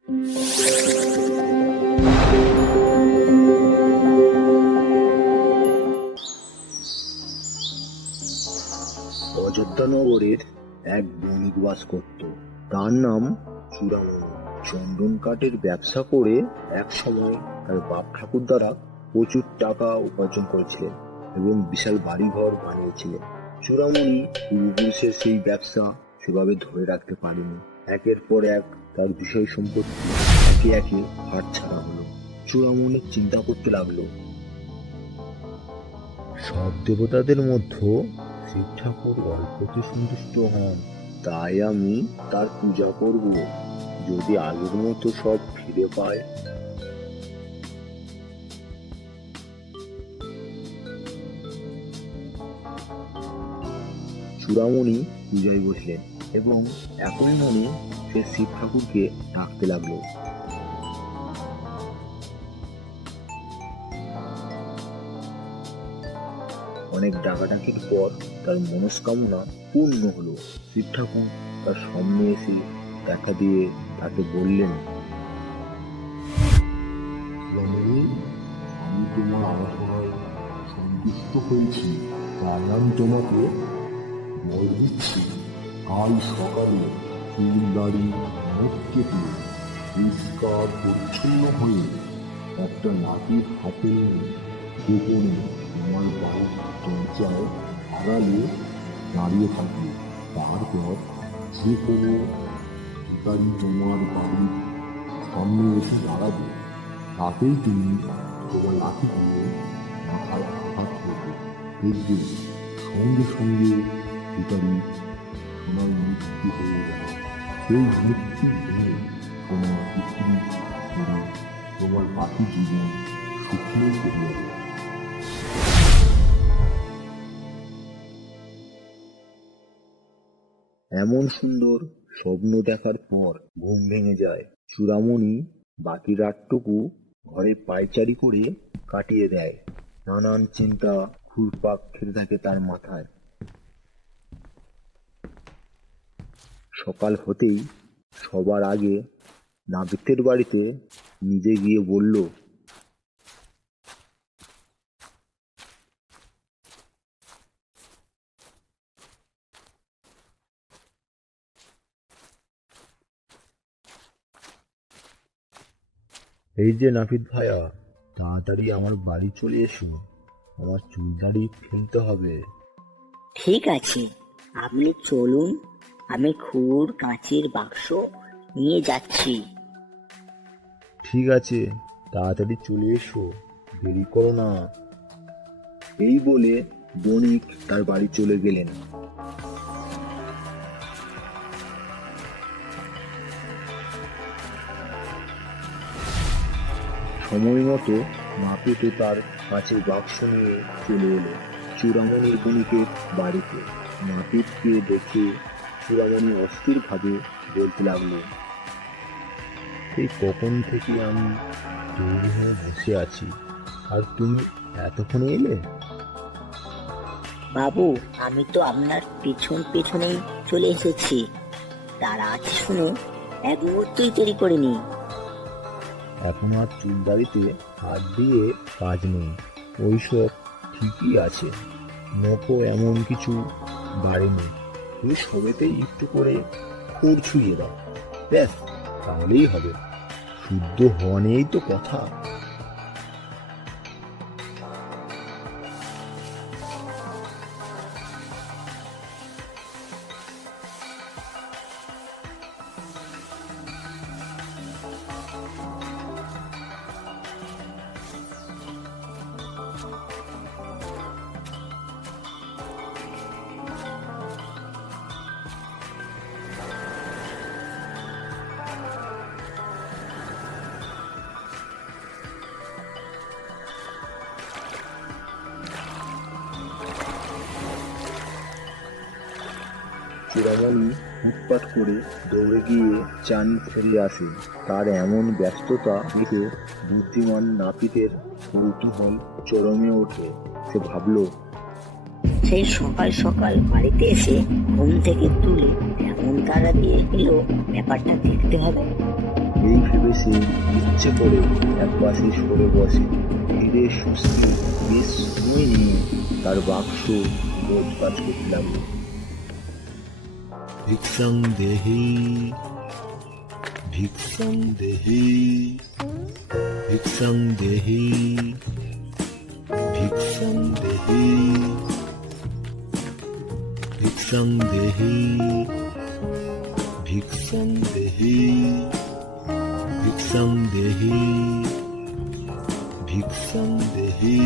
অযোধ্যা নগরের এক বণিক বাস করত। তার নাম চূড়ামণি। চন্দন কাঠের ব্যবসা করে এক সময় তার বাপ ঠাকুর দ্বারা প্রচুর টাকা উপার্জন করেছিলেন এবং বিশাল বাড়িঘর বানিয়েছিলেন। চূড়ামণি পূর্বপুরুষের সেই ব্যবসা সেভাবে ধরে রাখতে পারেনি। একের পর এক তার বিষয় সম্পত্তি একে একে হাতছাড়া হলো। চূড়ামণি চিন্তা করতে লাগলো, সব দেবতাদের মধ্যে শিব ঠাকুর অল্পতে সন্তুষ্ট হন, তাই আমি তার পূজা করব। যদি আগের মতো সব ফিরে পায়। চূড়ামণি পূজায় বসলেন এবং একই মনে সে শিব ঠাকুরকে ডাকতে লাগলো। অনেক ডাকাডাকির পর তার মনস্কামনা পূর্ণ হলো। শিব ঠাকুর তার সামনে এসে দেখা দিয়ে তাকে বললেন, আমি তোমার আরাধনায় সন্তুষ্ট হয়েছি, তাই আমি তোমাকে বল দিচ্ছি, কাল সকালে চুল দাড়ি মুখ কেটে পরিষ্কার পরিচ্ছন্ন হয়ে একটা নাতির হাতে নিয়ে গোপনে তোমার বাড়ির দরজায় আড়ালে দাঁড়িয়ে থাকবে। তারপর যে কোনো ভিখারি তোমার বাড়ির সামনে এসে দাঁড়াবে, তাতেই তুমি তোমার লাঠি দিয়ে মাথায় আঘাত করবে। দেখবে সঙ্গে সঙ্গে ভিখারি সোনার মৃত্যু হয়ে যাবে। সেই মৃত্যু ভেঙে তোমার পৃথিবী এবং তোমার বাকি জীবন সুখী হয়ে যাবে। এমন সুন্দর স্বপ্ন দেখার পর ঘুম ভেঙে যায়। চূড়ামণি বাকি রাতটুকু ঘরে পায়চারি করে কাটিয়ে দেয়। নানান চিন্তা ঘুরপাক খেতে থাকে তার মাথায়। সকাল হতেই সবার আগে নাপিতের বাড়িতে নিজে গিয়ে বলল, এই যে নাপিত ভাইয়া, তাড়াতাড়ি আমার বাড়ি চলে এসো, আমার চুল দাড়ি ফেলতে হবে। ঠিক আছে, আপনি চলুন, আমি খুর কাঁচের বাক্স নিয়ে যাচ্ছি। ঠিক আছে, তাড়াতাড়ি চলে এসো, দেরি করো না। এই বলে বণিক তার বাড়ি চলে গেলেন। সময় মতো নাপিত তার কাঁচের বাক্স নিয়ে চলে এলো চূড়ামণির বণিকের বাড়িতে। নাপিতকে দেখে চূড়ামণি অস্থির ভাবে বলতে লাগলো, এই কখন থেকে আমি তৈরি হয়ে বসে আছি, আর তুমি এতক্ষণে এলে? বাবু, আমি তো আপনার পেছন পেছনেই চলে এসেছি। তারা আছে শুনে এক মুহূর্তই দেরি করিনি। এখন আর চুল দাড়িতে হাত দিয়ে কাজ নেই, ওইসব ঠিকই আছে, নখও এমন কিছু বাড়েনি। তুমি সবেতেই একটু করে খুর ছুঁয়ে দাও, ব্যাস, তাহলেই হবে। শুদ্ধ হওয়া নিয়েই তো কথা। চূড়ামণি উৎপাত করে দৌড়ে গিয়ে চান ফিরে আসে। তার এমন ব্যস্ততা দেখে বুদ্ধিমান নাপিতের কৌতূহল চরমে ওঠে। সে ভাবল, সেই সকাল সকাল বাড়িতে এসে ঘুম থেকে তুলে এমন তারা দিয়ে এলো, ব্যাপারটা দেখতে হবে। এই ভেবে সে ইচ্ছে করে এক পাশে সরে বসে। ধীরে সুস্থে বেশ সময় নিয়ে তার বাক্স গোছ কাজ করতে লাগলো। ভিক্ষাং দেহি, ভিক্ষাং দেহি, ভিক্ষাং দেহি, ভিক্ষাং দেহি, ভিক্ষাং দেহি, ভিক্ষাং দেহি, ভিক্ষাং দেহি, ভিক্ষাং দেহি।